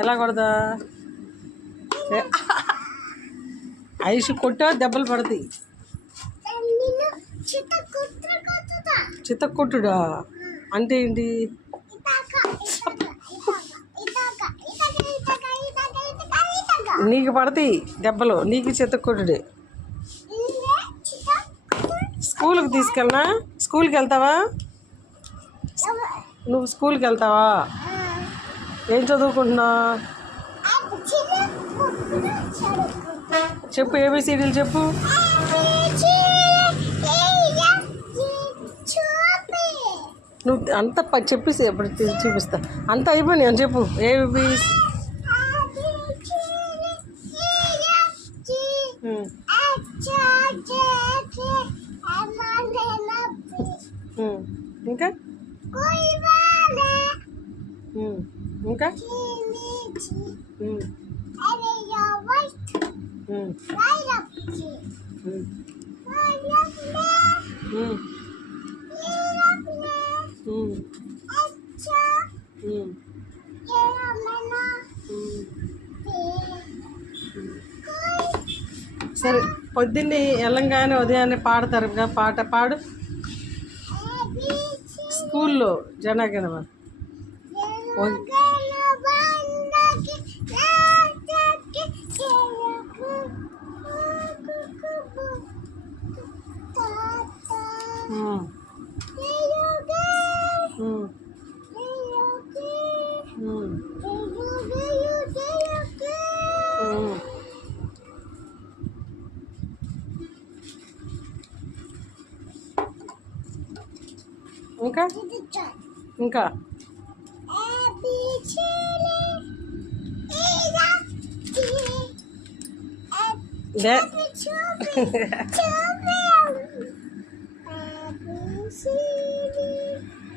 ఎలా కొడదా ఐషు కొట్టా దెబ్బలు పడతాయి. చితక్కొట్టుడా అంటే ఏంటి? నీకు పడతాయి దెబ్బలు, నీకు చితక్కొట్టుడే. స్కూల్కి తీసుకెళ్ళనా? స్కూల్కి వెళ్తావా? నువ్వు స్కూల్కి వెళ్తావా? ఏం చదువుకుంటున్నా? చెప్పు, ఏబిసిడీలు చెప్పు. నువ్వు అంత చెప్పేసి ఎప్పుడు చూపిస్తా. అంత అయిపోయి నేను చెప్పు. ఏబి ఇంకా ఇంకా సరే, పొద్దున్నే వెళ్ళంగానే ఉదయాన్నే పాడతారు కదా, పాట పాడు స్కూల్లో జనగణమ. ఇంకా ఇంకా